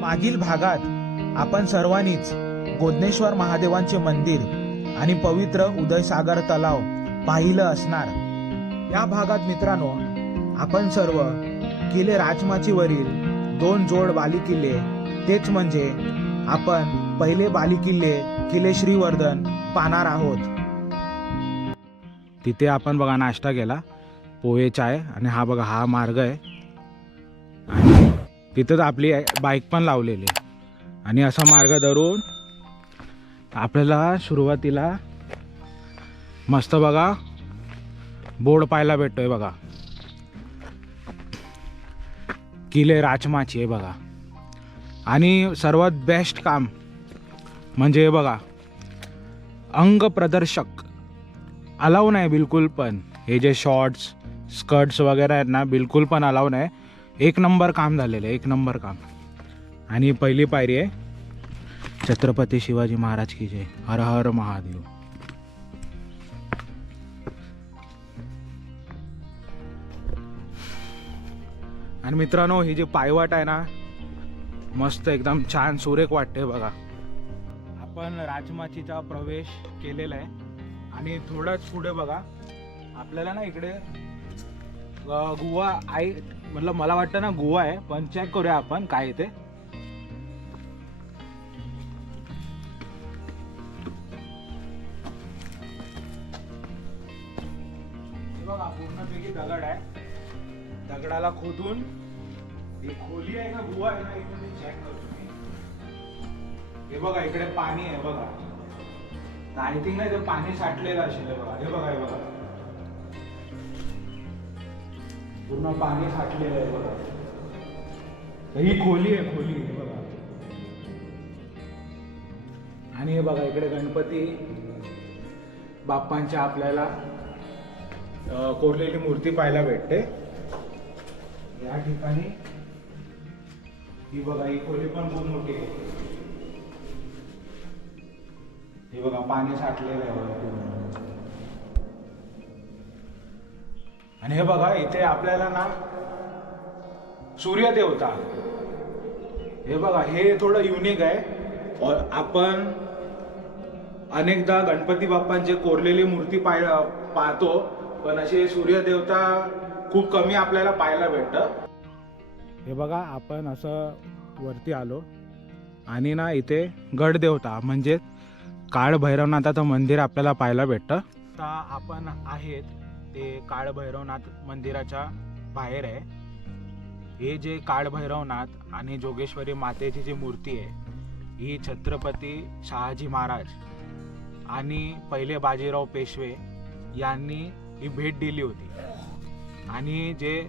मागील भागात आपण सर्वांनीच गोदनेश्वर महादेवांचे मंदिर आणि पवित्र उदयसागर तलाव पाहिलं असणार. या भागात मित्रांनो आपण सर्व किल्ले राजमाचीवरील दोन जोड बालिकिल्ले तेच म्हणजे आपण पहिले बालिकिल्ले किल्ले श्रीवर्धन पाहणार आहोत. तिथे आपण बघा नाश्ता केला पोहे चाय आणि हा बघा हा मार्ग आहे. आणि तिथंच आपली बाईक पण लावलेली. आहे आणि असा मार्ग धरून आपल्याला सुरुवातीला मस्त बघा बोर्ड पाहायला भेटतोय बघा. किले राजमाची आहे बघा. आणि सर्वात बेस्ट काम म्हणजे हे बघा अंग प्रदर्शक. अलाव नाही बिलकुल पण. हे जे शॉर्ट्स स्कर्ट्स वगैरे आहेत ना बिलकुल पण अलाव नाही. एक नंबर काम झालेलं आहे एक नंबर काम. आणि पहिली पायरी आहे छत्रपती शिवाजी महाराज की जय. हर हर महादेव. आणि मित्रांनो ही जी पायवाट आहे ना मस्त एकदम छान सुरेख वाटते बघा. आपण राजमाचीचा प्रवेश केलेला आहे. आणि थोडंच पुढे बघा आपल्याला ना इकडे गुवा आई मतलब मला वाटतं ना गोवा आहे पण चेक करूया आपण काय आहे ते. बघा पूर्णपैकी दगड आहे. दगडाला खोदून ही खोली आहे ना गुवा आहे ना इथे चेक करतो. मी हे बघा इकडे पाणी आहे बघा. आय थिंक नाही ते पाणी साठलेलं असेल हे बघा हे बघा हे बघा. पूर्ण पाणी साठलेलं आहे बघा. ही खोली आहे खोली बघा. आणि हे बघा इकडे गणपती बाप्पांच्या आपल्याला कोरलेली मूर्ती पाहायला भेटते. या ठिकाणी ही बघा ही खोली पण खूप मोठी आहे. हे बघा पाणी साठलेलं आहे बघा पूर्ण. आणि हे बघा इथे आपल्याला ना सूर्यदेवता हे बघा हे थोडं युनिक आहे. और आपण अनेकदा गणपती बाप्पांची कोरलेली मूर्ती पाय पाहतो पण असे सूर्यदेवता खूप कमी आपल्याला पाहायला भेटतं. हे बघा आपण असं वरती आलो आणि ना इथे गड देवता म्हणजे काळ भैरवनाथाचं मंदिर आपल्याला पाहायला भेटतं. आता आपण आहेत ते काळभैरवनाथ मंदिराच्या बाहेर आहे. हे जे काळभैरवनाथ आणि जोगेश्वरी मातेची जी मूर्ती आहे ही छत्रपती शहाजी महाराज आणि पहिले बाजीराव पेशवे यांनी ही भेट दिली होती. आणि जे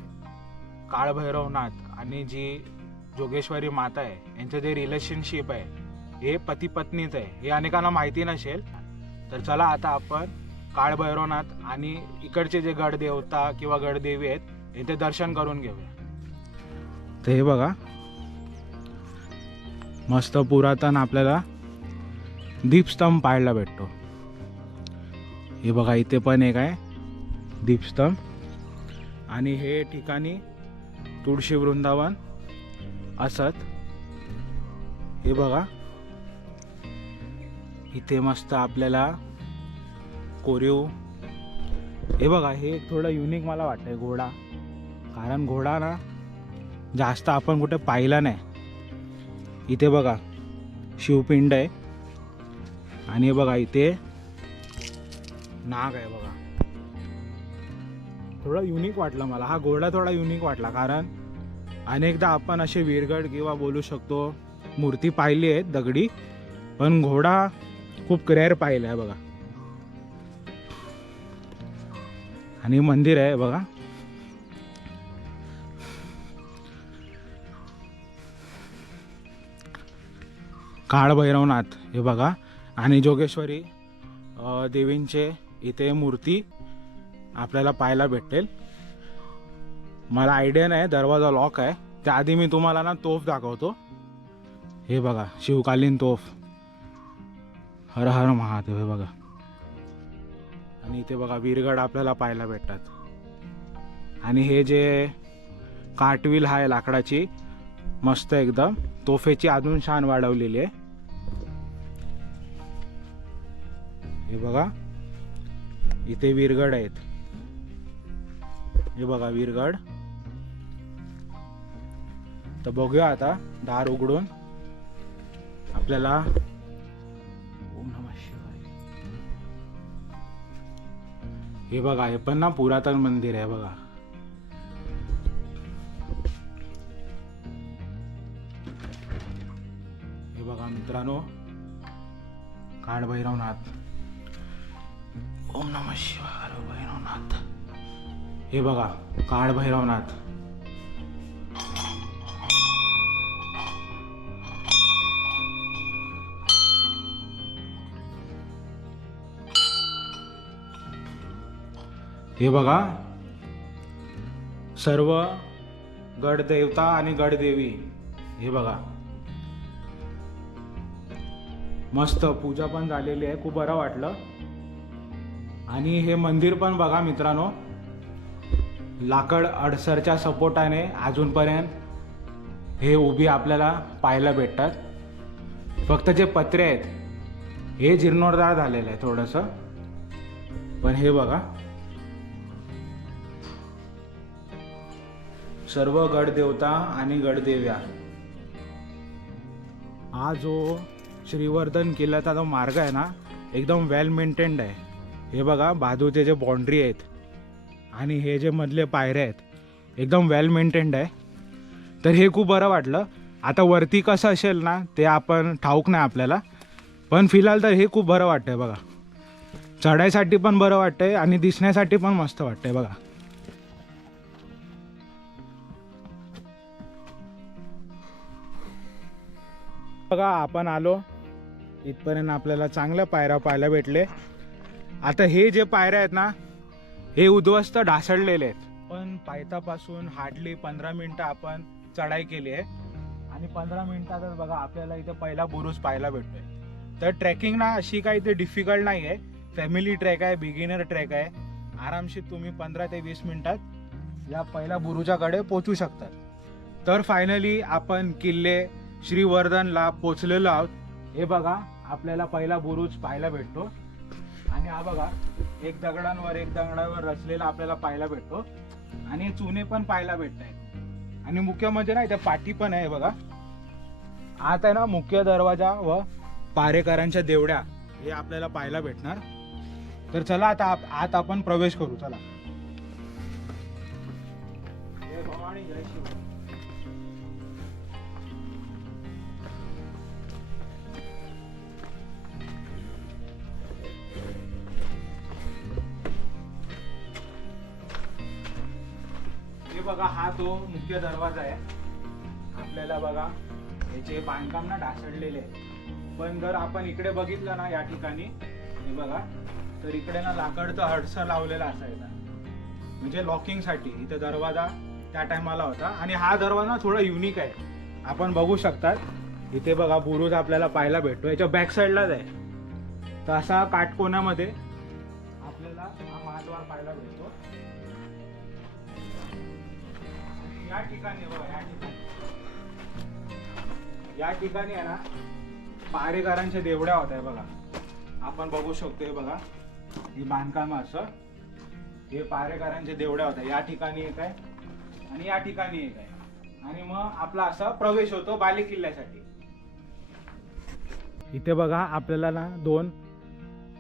काळभैरवनाथ आणि जी जोगेश्वरी माता आहे यांचं जे रिलेशनशिप आहे हे पती पत्नीच आहे हे अनेकांना माहिती नसेल. तर चला आता आपण काळभैरवनाथ आणि इकडचे जे गडदेवता किंवा गडदेवी आहेत यांचे दर्शन करून घेऊया. तर हे बघा. मस्त पुरातन आपल्याला दीपस्तंभ पाहायला भेटतो. हे बघा इथे पण एक आहे दीपस्तंभ. आणि हे ठिकाणी तुळशी वृंदावन असत. हे बघा. इथे मस्त आपल्याला कोरीव. हे बघा हे थोडं युनिक मला वाटतंय घोडा. कारण घोडा ना जास्त आपण कुठे पाहिला नाही. इथे बघा शिवपिंड आहे. आणि हे बघा इथे नाग आहे बघा. थोडं युनिक वाटलं मला. हा घोडा थोडा युनिक वाटला कारण अनेकदा आपण असे वीरगड किंवा बोलू शकतो मूर्ती पाहिली आहेत दगडी पण घोडा खूप रेअर पाहिला आहे बघा. आणि मंदिर आहे बघा. काळभैरवनाथ हे बघा. आणि जोगेश्वरी देवींचे इथे मूर्ती आपल्याला पाहायला भेटेल मला आयडिया नाही दरवाजा लॉक आहे. त्याआधी मी तुम्हाला ना तोफ दाखवतो. हे बघा शिवकालीन तोफ. हर हर महादेव हे बघा. आणि इथे बघा वीरगड आपल्याला पाहायला भेटतात. आणि हे जे काटविल आहे लाकडाची मस्त एकदम. तोफेची अजून शान वाढवलेली आहे. हे बघा. इथे विरगड आहेत. हे बघा विरगड. तर बघूया आता दार उघडून आपल्याला हे बघा हे पण ना पुरातन मंदिर आहे बघा. हे बघा मित्रांनो काडभैरवनाथ ओम नम शिवाय भैरवनाथ हे बघा काळभैरवनाथ. हे बघा. सर्व गडदेवता आणि गडदेवी हे बघा. मस्त पूजा पण झालेली आहे खूप बरं वाटलं. आणि हे मंदिर पण बघा मित्रांनो. लाकड अडसरच्या सपोर्टाने अजूनपर्यंत हे उभी आपल्याला पाहायला भेटतात. फक्त जे पत्रे आहेत हे जीर्णोद्धार झालेलं आहे थोडंसं. पण हे बघा. सर्व गडदेवता आणि गडदेव्या. हा जो श्रीवर्धन किल्ल्याचा जो मार्ग आहे ना एकदम वेल मेंटेन्ड आहे. हे बघा बाजूचे जे बाउंड्री आहेत आणि हे जे मधले पायऱ्या आहेत एकदम वेल मेंटेन्ड आहे. तर हे खूप बरं वाटलं. आता वरती कसं असेल ना ते आपण ठाऊक नाही आपल्याला. पण फिलहाल तर हे खूप बरं वाटतंय बघा. चढायसाठी पण बरं वाटतंय आणि दिसण्यासाठी पण मस्त वाटतंय बघा. बघा आपण आलो. इथपर्यंत आपल्याला चांगल्या पायऱ्या पाहायला भेटले. आता हे जे पायऱ्या आहेत ना हे उद्ध्वस्त ढासळलेले आहेत. पण पायथापासून हार्डली पंधरा मिनिटं आपण चढाई केली आहे. आणि पंधरा मिनिटातच बघा आपल्याला इथे पहिला बुरुज पाहायला भेटतोय. तर ट्रेकिंग ना अशी काही इथे डिफिकल्ट नाही आहे फॅमिली ट्रेक आहे बिगिनर ट्रेक आहे. आरामशीर तुम्ही पंधरा ते वीस मिनिटात या पहिल्या बुरुजाकडे पोचू शकतात तर फायनली आपण किल्ले श्रीवर्धनला पोचलेलो आहोत. हे बघा आपल्याला पहिला बुरुज पाहायला भेटतो. आणि हा बघा एक दगडांवर एक दगडावर रचलेला आपल्याला पाहायला भेटतो. आणि चुने पण पाहायला भेटत आहेत आणि मुख्य म्हणजे ना इथे पाठी पण आहे बघा. आत आहे ना मुख्य दरवाजा व पारेकरांच्या देवड्या हे आपल्याला पाहायला भेटणार. तर चला आता आप- आत आपण प्रवेश करू चला. जय भवानी जय शिवाय तो मुख्य दरवाजा आहे. आपल्याला बघा याचे बांधकाम ना ढासळलेले आहे. पण जर आपण इकडे बघितलं ना या ठिकाणी हे बघा तर इकडे ना लाकडचं हडसं लावलेला असायचा. म्हणजे लॉकिंगसाठी इथे दरवाजा त्या टायमाला होता. आणि हा दरवाजा थोडा युनिक आहे. आपण बघू शकतात. इथे बघा बुरुज आपल्याला पाहायला भेटतो. याच्या बॅक साईडलाच आहे. तर असा काटकोण्यामध्ये आपल्याला हा महाद्वार पाहायला भेटतो. या ठिकाणी बघा या ठिकाणी. या ठिकाणी आहे ना पारेकरांच्या देवड्या होत्या बघा. आपण बघू शकतो हे बघा. ही बांधकाम असं. हे पारेकरांच्या देवड्या होत्या. या ठिकाणी एक आहे आणि या ठिकाणी एक आहे. आणि मग आपला असा प्रवेश होतो बाले किल्ल्यासाठी. इथे बघा आपल्याला ना दोन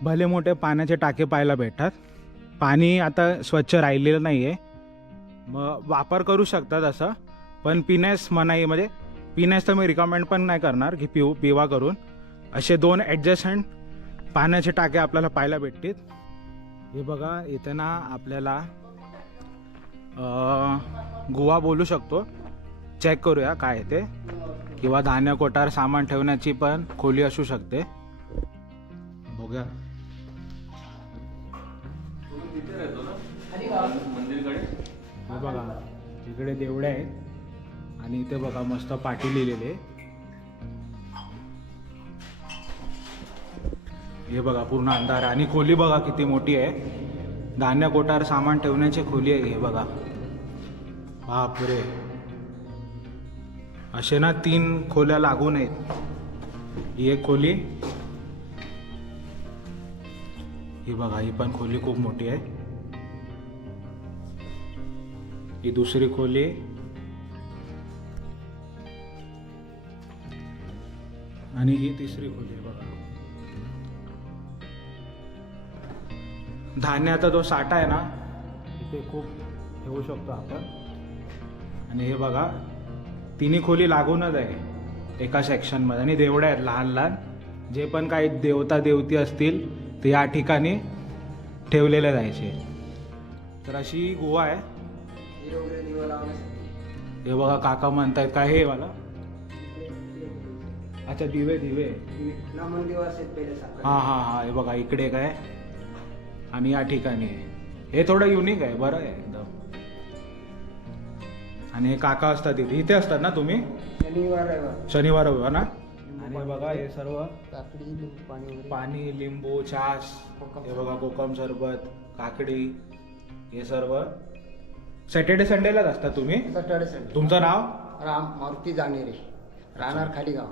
भले मोठे पाण्याचे टाके पाहायला भेटतात. पाणी आता स्वच्छ राहिलेलं नाही आहे मग वापर करू शकतात असं. पण पिण्यास मनाई म्हणजे पिण्यास तर मी रिकमेंड पण नाही करणार की पिऊ पिवा करून. असे दोन ॲडजस्टंट पाण्याचे टाके आपल्याला पाहायला भेटतील. हे बघा इथे ना आपल्याला गोवा बोलू शकतो. चेक करूया काय आहे ते. किंवा धान्य कोठार सामान ठेवण्याची पण खोली असू शकते. बघूया. हे बघा इकडे देवळे आहेत आणि इथे बघा मस्त पाटी लिहिलेले हे बघा पूर्ण अंधार आणि खोली बघा किती मोठी आहे. धान्य कोठार सामान ठेवण्याची खोली आहे हे बघा. बापरे. असे ना तीन खोल्या लागून आहेत ही एक खोली. ही बघा ही पण खोली खूप मोठी आहे. ही दुसरी खोली. आणि ही तिसरी खोली आहे बघा. धान्याचा जो साठा आहे ना इथे खूप ठेवू शकतो आपण. आणि हे बघा तिन्ही खोली लागूनच आहे एका सेक्शनमध्ये आणि देवड्या आहेत लहान लहान. जे पण काही देवता देवती असतील ते या ठिकाणी ठेवलेले जायचे. तर अशी ही हे बघा काका म्हणतायत काय हे वाला? अच्छा दिवे दिवे. हा हा हा हे बघा इकडे काय? आणि या ठिकाणी. आहे. हे थोडं युनिक आहे बरं आहे एकदम. आणि हे काका असतात इथे इथे असतात ना तुम्ही? शनिवार रविवार. शनिवार रविवार ना? आणि बघा हे सर्व. काकडी लिंबू पाणी वगैरे. पाणी लिंबू छास. हे बघा कोकम सरबत काकडी. हे सर्व सॅटर्डे संडेलाच असतात तुम्ही? Saturday Sunday. तुमचं नाव? राम मारुती जाणेरे राहणार खाली गाव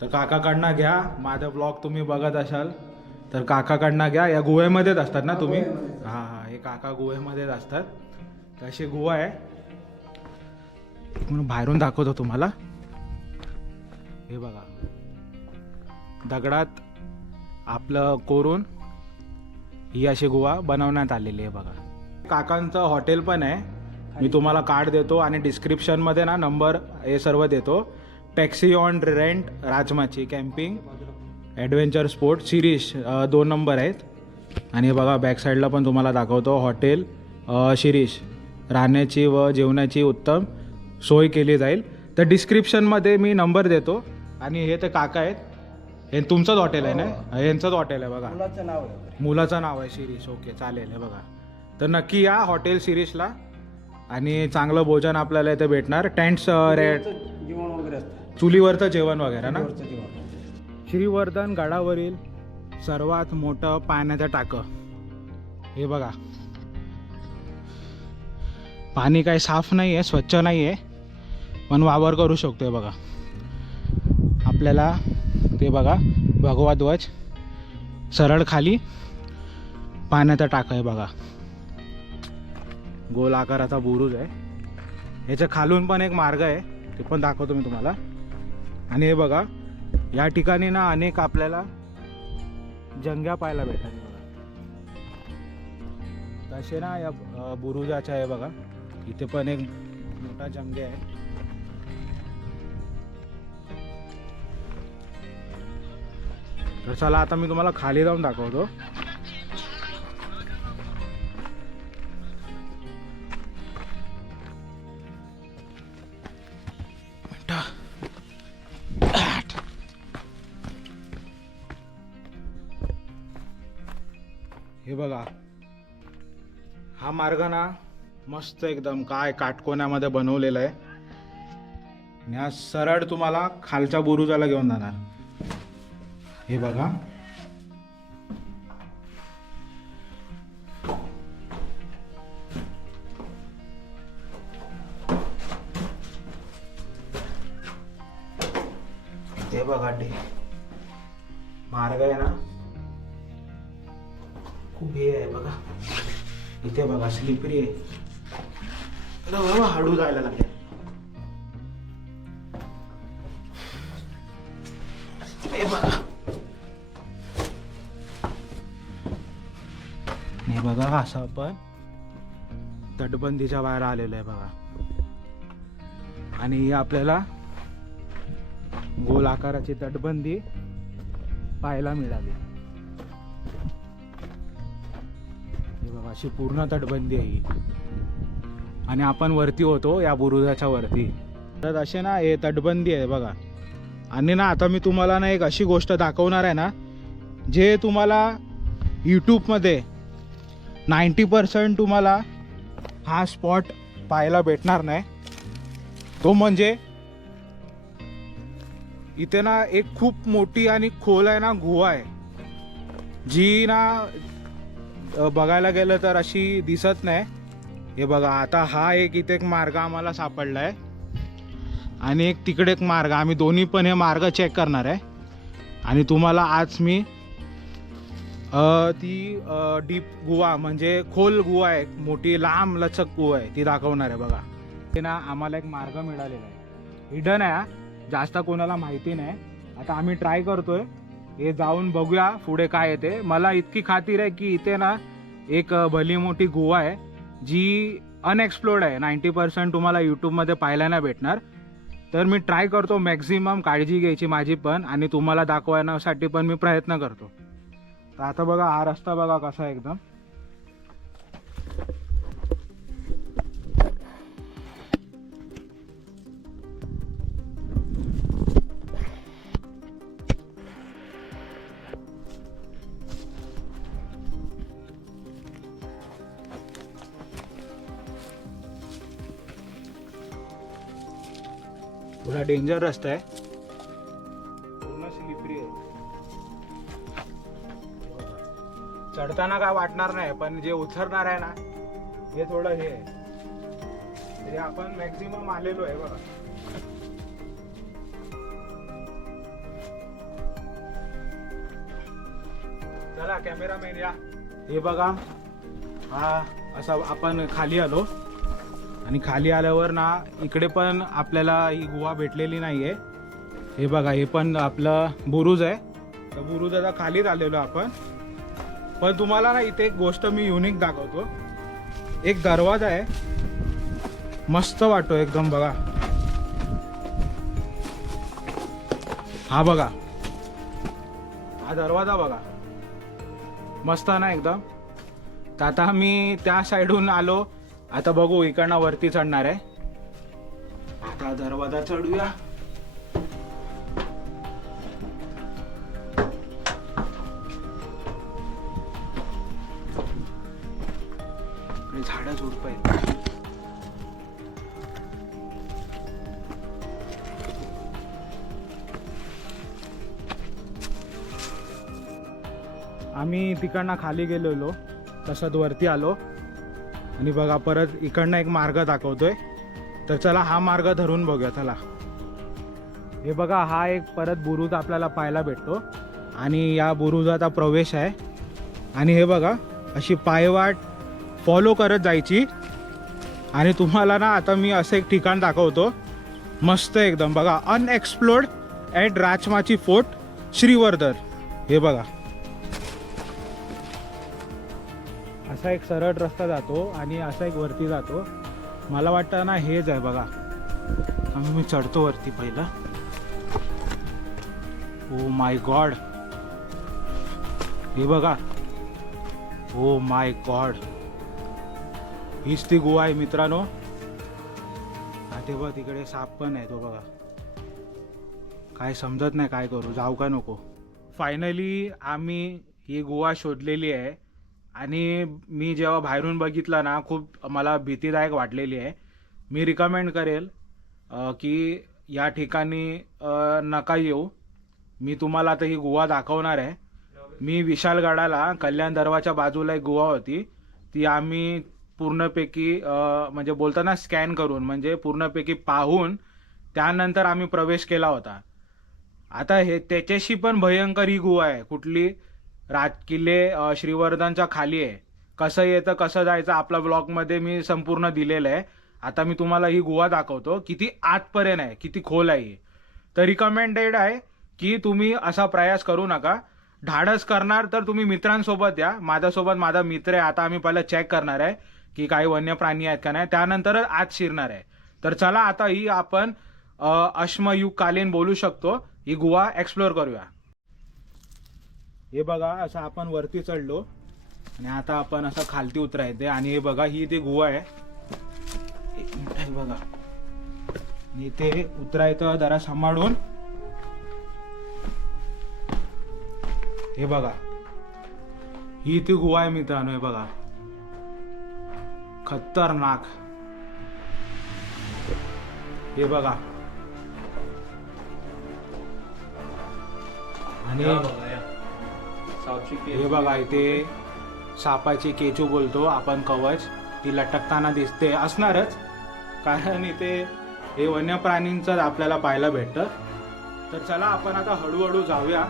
तर काकाकडनं घ्या. माझा ब्लॉग तुम्ही बघत असाल तर काकाकडनं घ्या. या गुहेमध्येच असतात ना तुम्ही. हा हा हे. काका गुहेमध्येच असतात. तर अशी गुहा आहे. एक म्हणून बाहेरून दाखवतो तुम्हाला. हे बघा. दगडात आपलं कोरून ही अशी गुहा बनवण्यात आलेली आहे बघा. काकांचं हॉटेल पण आहे. मी तुम्हाला कार्ड देतो आणि डिस्क्रिप्शनमध्ये ना नंबर हे सर्व देतो. Taxi on rent Rajmachi camping adventure sport series दोन नंबर आहेत. आणि हे बघा बॅक साईडला पण तुम्हाला दाखवतो हॉटेल शिरीष. राहण्याची व जेवणाची उत्तम सोय केली जाईल. तर डिस्क्रिप्शनमध्ये मी नंबर देतो. आणि हे ते काका आहेत. हे तुमचंच हॉटेल आहे ना? यांचंच हॉटेल आहे बघा. मुलाचं नाव आहे. मुलाचं नाव आहे शिरीष. ओके चालेल. हे बघा. तर नक्की या हॉटेल शिरीषला आणि चांगलं भोजन आपल्याला इथे भेटणार. टेंट्स रेट चुलीवरचं जेवण वगैरे असतं. चुलीवरचं जेवण वगैरे ना? जेवण. श्रीवर्धन गडावरील सर्वात मोठं पाण्याचं टाकं. हे बघा. पाणी काही साफ नाही आहे स्वच्छ नाही आहे पण वावर करू शकतो हे बघा. आपल्याला ते बघा भगवा ध्वज. सरळ खाली पाण्याचा टाकं आहे बघा. गोल आकाराचा बुरुज आहे. ह्याच्या खालून पण एक मार्ग आहे. ते पण दाखवतो मी तुम्हाला. आणि हे बघा या ठिकाणी ना अनेक आपल्याला जंग्या पाहायला भेटतात बघा. तसे ना या बुरुजाच्या आहे बघा इथे पण एक मोठा जंगे आहे. तर चला आता मी तुम्हाला खाली जाऊन दाखवतो. मार्ग ना मस्त एकदम काय काटकोण्यामध्ये बनवलेला आहे. आणि हा सरळ तुम्हाला खालच्या बुरुजाला घेऊन जाणार. हे बघा. ते बघा ते. मार्ग आहे ना. खूप हे आहे बघा. इथे बघा स्लिपरी आहे. बाबा जायला लागले. हे बघा. हे बघा असं आपण तटबंदीच्या बाहेर आलेलो आहे बघा. आणि आपल्याला गोल आकाराची तटबंदी पाहायला मिळाली. अशी पूर्ण तटबंदी आहे आणि आपण वरती होतो या बुरुजाच्या वरती. तर असे ना हे तटबंदी आहे बघा. आणि ना आता मी तुम्हाला ना एक अशी गोष्ट दाखवणार आहे ना जे तुम्हाला यूट्यूबमध्ये नाईंटी पर्सेंट तुम्हाला हा स्पॉट पाहायला भेटणार नाही. तो म्हणजे इथे ना एक खूप मोठी आणि खोल आहे ना गुहा आहे. जी ना बघायला गेलं तर अशी दिसत नाही. हे बघा आता हा एक इथे एक मार्ग आम्हाला सापडला आहे आणि एक तिकडे एक मार्ग. आम्ही दोन्ही पण हे मार्ग चेक करणार आहे. आणि तुम्हाला आज मी ती डीप गुहा म्हणजे खोल गुहा आहे मोठी लांब लचक गुहा आहे ती दाखवणार आहे बघा. ते ना आम्हाला एक मार्ग मिळालेला आहे. हिडन आहे हा. जास्त कोणाला माहिती नाही. आता आम्ही ट्राय करतोय. हे जाऊन बघूया पुढे काय येते. मला इतकी खात्री आहे की इथे ना एक भली मोठी गुहा आहे जी अनएक्सप्लोर्ड आहे. नाईन्टी पर्सेंट तुम्हाला यूट्यूबमध्ये पाहायला नाही भेटणार. तर मी ट्राय करतो मॅक्झिमम काळजी घ्यायची माझी पण आणि तुम्हाला दाखवण्यासाठी पण मी प्रयत्न करतो. तर आता बघा हा रस्ता बघा कसा एकदम. डेंजर रस्ता आहे. पूर्ण स्लिपरी आहे. चढताना काय वाटणार नाही पण जे उतरणार आहे ना हे थोडं हे आहे. तरी आपण मॅक्झिमम आलेलो आहे बघा. चला कॅमेरामॅन या. हे बघा हा असं आपण खाली आलो. आणि खाली आल्यावर ना इकडे पण आपल्याला ही गुहा भेटलेली नाही आहे हे बघा हे पण आपलं बुरुज आहे. तर बुरुज आता खालीच आलेलो आपण. पण तुम्हाला ना इथे एक गोष्ट मी युनिक दाखवतो. एक दरवाजा आहे. मस्त वाटतो एकदम बघा. हा बघा. हा दरवाजा बघा. मस्त ना एकदम. तर आता मी त्या साईडहून आलो. आता बघू इकडनं वरती चढणार आहे. आता दरवाजा चढूया. इकडे झाडं झुडप आहेत. आम्ही तिकडनं खाली गेलेलो तसंच वरती आलो. आणि बघा परत इकडनं एक मार्ग दाखवतोय. तर चला हा मार्ग धरून बघूया चला. हे बघा हा एक परत बुरुज आपल्याला पाहायला भेटतो. आणि या बुरुजाचा प्रवेश आहे. आणि हे बघा अशी पायवाट फॉलो करत जायची. आणि तुम्हाला ना आता मी असं एक ठिकाण दाखवतो. मस्त एकदम. बघा unexplored at Rajmachi fort Shrivardhan हे बघा. असा एक सरळ रस्ता जातो आणि असा एक वरती जातो. मला वाटतं ना हेच आहे बघा. आम्ही मी चढतो वरती पहिलं. ओ माय गॉड हे बघा. ओ माय गॉड हीच ती गुहा आहे मित्रांनो. हा ते बघ तिकडे साप पण आहे तो बघा. काय समजत नाही काय करू. जाऊ का नको? फायनली आम्ही ही गुहा शोधलेली आहे. आणि मी जेव्हा बाहेरून बघितलं ना खूप मला भीतीदायक वाटलेली आहे. मी रिकमेंड करेल की या ठिकाणी नका येऊ. मी तुम्हाला आता ही गुहा दाखवणार आहे. मी विशालगडाला कल्याण दरवाच्या बाजूला एक गुहा होती. ती आम्ही पूर्णपैकी म्हणजे बोलताना स्कॅन करून म्हणजे पूर्णपैकी पाहून त्यानंतर आम्ही प्रवेश केला होता. आता हे त्याच्याशी पण भयंकर ही गुहा आहे. कुठली राज किल्ले श्रीवर्धनच्या खाली आहे. कसं येतं कसं जायचं आपल्या ब्लॉगमध्ये मी संपूर्ण दिलेलं आहे. आता मी तुम्हाला ही गुहा दाखवतो किती आतपर्यंत आहे किती खोल आहे तर रिकमेंडेड आहे की तुम्ही असा प्रयास करू नका. धाडस करणार तर तुम्ही मित्रांसोबत या. माझ्यासोबत माझा मित्र आहे. आता आम्ही पहिला चेक करणार आहे की काही वन्य प्राणी आहेत का नाही. त्यानंतरच आत शिरणार आहे. तर चला आता ही आपण अश्मयुगकालीन बोलू शकतो. ही गुहा एक्सप्लोर करूया. हे बघा असं आपण वरती चढलो आणि आता आपण असं खालती उतरायचं आणि हे बघा ही इथे गुहा आहे एक मिनिट बघा. इथे उतरायचं जरा सांभाळून. हे बघा. ही ती गुहा आहे मित्रांनो हे बघा. खतरनाक. हे बघा. आणि हे बघा इथे सापाची केचू बोलतो आपण कवच. ती लटकताना दिसते. असणारच. कारण इथे हे वन्य प्राणींचं आपल्याला पाहायला भेटतं. तर चला आपण आता हळूहळू जाऊया.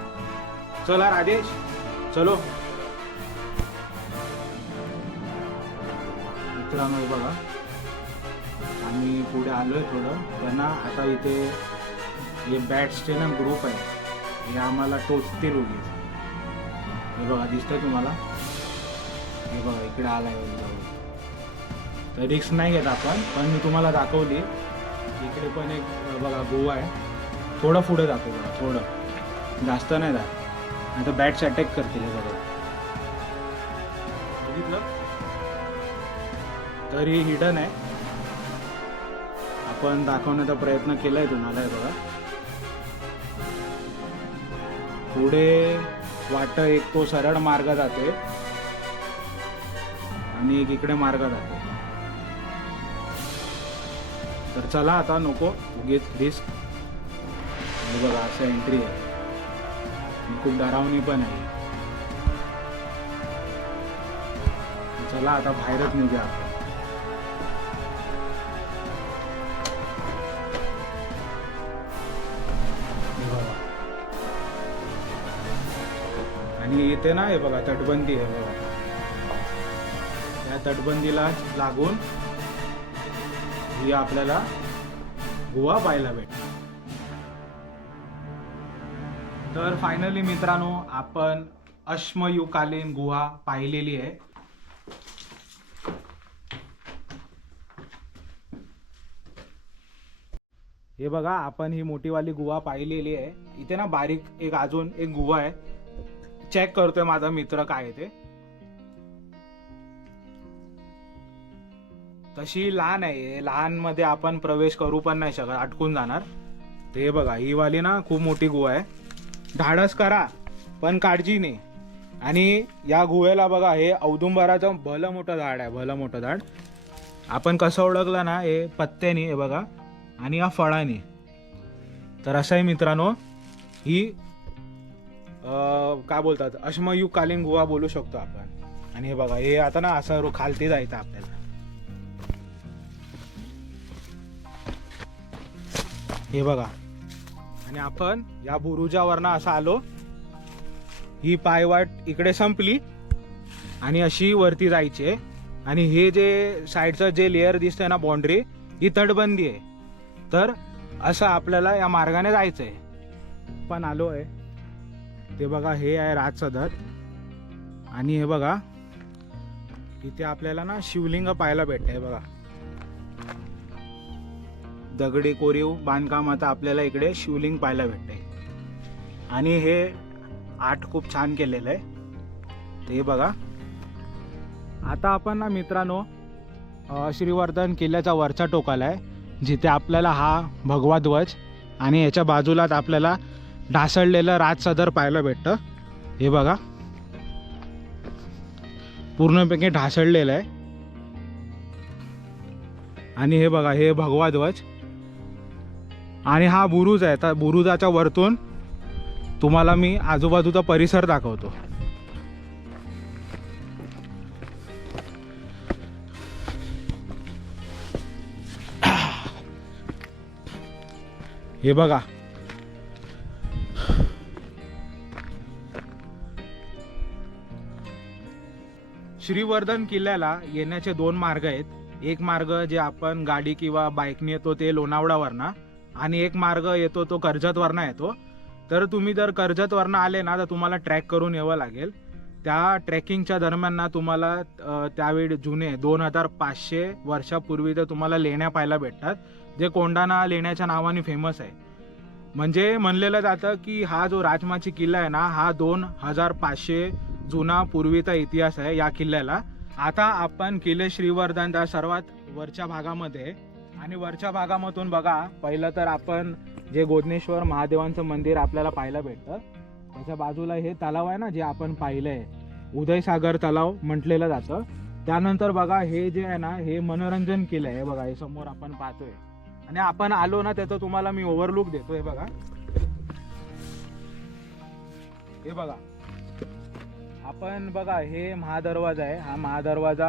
चला राजेश. चलो. मित्रांनो बघा. आम्ही पुढे आलोय थोडं. पण आता इथे हे बॅट्सचे ना ग्रुप आहे. हे आम्हाला टोचतील उगीच. हे बघा दिसतंय तुम्हाला? हे बघा इकडे आलाय आहे तर रिक्स नाही घेत आपण पण मी तुम्हाला दाखवली इकडे पण एक बघा गोवा आहे. थोडं पुढे जातो बघा थोडं. जास्त नाही जात. आता बॅट्स अटॅक करतील हे बघा बघितलं? हिडन आहे. आपण दाखवण्याचा प्रयत्न केला आहे तुम्हाला हे बघा. पुढे वाट एक तो सरळ मार्ग जाते आणि एक इकडे मार्ग जाते. तर चला आता नको उगीच रिस्क बघा असं एंट्री आहे. खूप डरावणी पण आहे. चला आता बाहेरच निघूया. आणि इथे ना हे बघा तटबंदी आहे बघा. या तटबंदीला लागून ही आपल्याला गोवा पाहायला भेट तर फायनली मित्रांनो आपण अश्मयुकालीन गुहा पाहिलेली आहे. हे बघा आपण ही मोठीवाली गुहा पाहिलेली आहे. इथे ना बारीक एक अजून एक गुहा आहे. चेक करतोय माझा मित्र काय आहे ते. तशी लहान आहे लहानमध्ये आपण प्रवेश करू पण नाही शकत अटकून जाणार. ते बघा ही वाली ना खूप मोठी गुहा आहे. धाडस करा पण काळजी नाही. आणि या गुहेला बघा हे औदुंबराचं भलं मोठं झाड आहे भलं मोठं झाड. आपण कसं ओळखलं ना हे पत्त्यानी हे बघा. आणि या फळाने. तर असं आहे मित्रांनो ही काय बोलतात? अश्मयुगकालीन गुहा बोलू शकतो आपण. आणि हे बघा हे आता ना असं खालती जायचं आपल्याला. हे बघा. आणि आपण या बुरुजावरनं असं आलो. ही पायवाट इकडे संपली. आणि अशी वरती जायची. आहे आणि हे जे साईडचं जे लेअर दिसतंय ना बाउंड्री ही तटबंदी आहे. तर असं आपल्याला या मार्गाने जायचं आहे पण आलो आहे ते बघा हे आहे राज सदर आणि हे बघा इथे आपल्याला ना शिवलिंग पाहायला भेटतंय बघा. दगडी कोरीव बांधकाम आता आपल्याला इकडे शिवलिंग पाहायला भेटते. आणि हे आर्ट खूप छान केलेलं आहे. ते बघा. आता आपण ना मित्रांनो श्रीवर्धन किल्ल्याचा वरचा टोकाला आहे जिथे आपल्याला हा भगवा ध्वज आणि याच्या बाजूलाच आपल्याला ढासळलेलं राज सदर पाहायला भेटतं. हे बघा. पूर्णपैकी ढासळलेलं आहे. आणि हे बघा हे भगवा ध्वज. आणि हा बुरुज आहे. तर बुरुजाच्या वरतून तुम्हाला मी आजूबाजूचा परिसर दाखवतो. हे बघा. श्रीवर्धन किल्ल्याला येण्याचे दोन मार्ग आहेत. एक मार्ग जे आपण गाडी किंवा बाईकने येतो ते लोणावळावरनं आणि एक मार्ग येतो तो कर्जतवरनं येतो. तर तुम्ही जर कर्जतवरनं आले ना तर तुम्हाला ट्रॅक करून यावं लागेल. त्या ट्रेकिंगच्या दरम्यान ना तुम्हाला त्यावेळी जुने दोन हजार पाचशे वर्षापूर्वी तर तुम्हाला लेण्या पाहायला भेटतात. जे कोंडाणा लेण्याच्या नावाने फेमस आहे. म्हणजे म्हणलेलं जातं की हा जो राजमाची किल्ला आहे ना हा दोन हजार पाचशे जुना पूर्वीचा इतिहास आहे या किल्ल्याला. आता आपण किल्ले श्रीवर्धनच्या सर्वात वरच्या भागामध्ये आणि वरच्या भागामधून बघा पहिलं तर आपण जे गोदनेश्वर महादेवांचं मंदिर आपल्याला पाहायला भेटतं. त्याच्या बाजूला हे तलाव आहे ना जे आपण पाहिलंय. उदयसागर तलाव म्हटलेलं जातं. त्यानंतर बघा हे जे आहे ना हे मनोरंजन केलं आहे बघा हे समोर आपण पाहतोय. आणि आपण आलो ना त्याचं तुम्हाला मी ओव्हरलुक देतो बघा. हे बघा. आपण बघा हे महादरवाजा आहे. हा महादरवाजा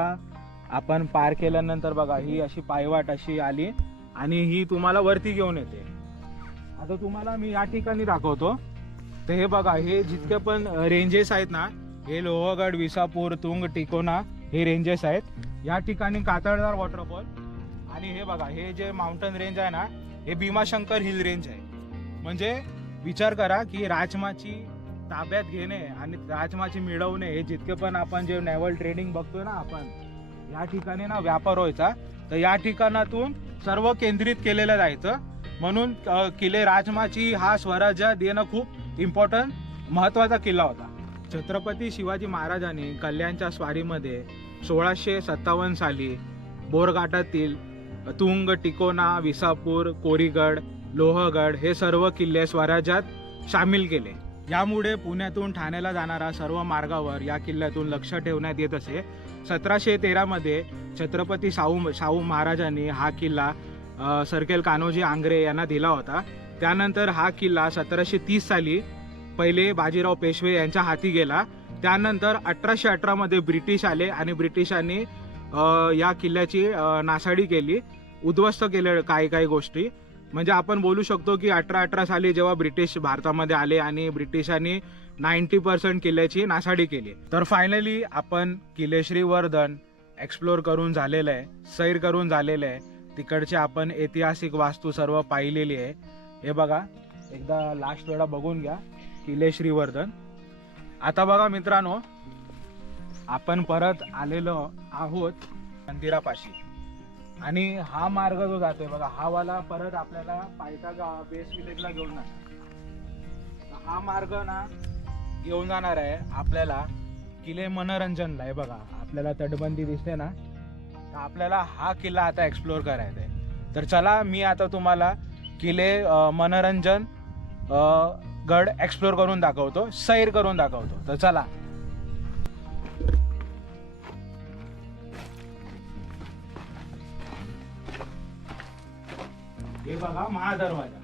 आपण पार केल्यानंतर बघा ही अशी पायवाट अशी आली आणि ही तुम्हाला वरती घेऊन येते. आता तुम्हाला मी या ठिकाणी दाखवतो. तर हे बघा हे जितके पण रेंजेस आहेत ना हे लोहगड विसापूर तुंग टिकोना हे रेंजेस आहेत. या ठिकाणी कातळदार वॉटरफॉल आणि हे बघा हे जे माउंटन रेंज आहे ना हे भीमाशंकर हिल रेंज आहे. म्हणजे विचार करा की राजमाची ताब्यात घेणे आणि राजमाची मिळवणे हे जितके पण आपण जे नेव्हल ट्रेनिंग बघतोय ना आपण या ठिकाणी ना व्यापार व्हायचा. तर या ठिकाणातून सर्व केंद्रित केलेलं जायचं. म्हणून किल्ले राजमाची हा स्वराज्य देणं खूप इम्पॉर्टंट महत्त्वाचा किल्ला होता. छत्रपती शिवाजी महाराजांनी कल्याणच्या स्वारीमध्ये सोळाशे सत्तावन्न साली बोरघाटातील तुंग टिकोना विसापूर कोरीगड लोहगड हे सर्व किल्ले स्वराज्यात सामील केले. यामुळे पुण्यातून ठाण्याला जाणारा सर्व मार्गावर या किल्ल्यातून लक्ष ठेवण्यात येत असे. सतराशे तेरामध्ये छत्रपती शाहू शाहू महाराजांनी हा किल्ला सर्केल सरकेल कान्होजी आंग्रे यांना दिला होता. त्यानंतर हा किल्ला सतराशे तीस साली पहिले बाजीराव पेशवे यांच्या हाती गेला. त्यानंतर अठराशे अठरामध्ये ब्रिटिश आले आणि ब्रिटिशांनी या किल्ल्याची नासाडी केली. उद्ध्वस्त केले काही काही गोष्टी. म्हणजे आपण बोलू शकतो की अठरा अठरा साली जेव्हा ब्रिटिश भारतामध्ये आले आणि ब्रिटिशांनी नाईन्टी पर्सेंट किल्ल्याची नासाडी केली. तर फायनली आपण किल्ले श्रीवर्धन एक्सप्लोर करून झालेलं आहे सैर करून झालेलं आहे. तिकडचे आपण ऐतिहासिक वास्तू सर्व पाहिलेली आहे. हे बघा एकदा लास्ट वेळा बघून घ्या किल्ले श्रीवर्धन आता बघा मित्रांनो आपण परत आलेलो आहोत मंदिरापाशी. आणि हा मार्ग जो जातोय बघा हा वाला परत आपल्याला पायथा गाव बेस विलेजला घेऊन जाणार. हा मार्ग ना घेऊन जाणार आहे आपल्याला किल्ले मनोरंजनला. आहे बघा आपल्याला तटबंदी दिसते ना तर आपल्याला हा किल्ला आता एक्सप्लोर करायचा आहे. तर चला मी आता तुम्हाला किल्ले मनोरंजन गड एक्सप्लोर करून दाखवतो सैर करून दाखवतो. तर चला. हे बघा महादरवाजा.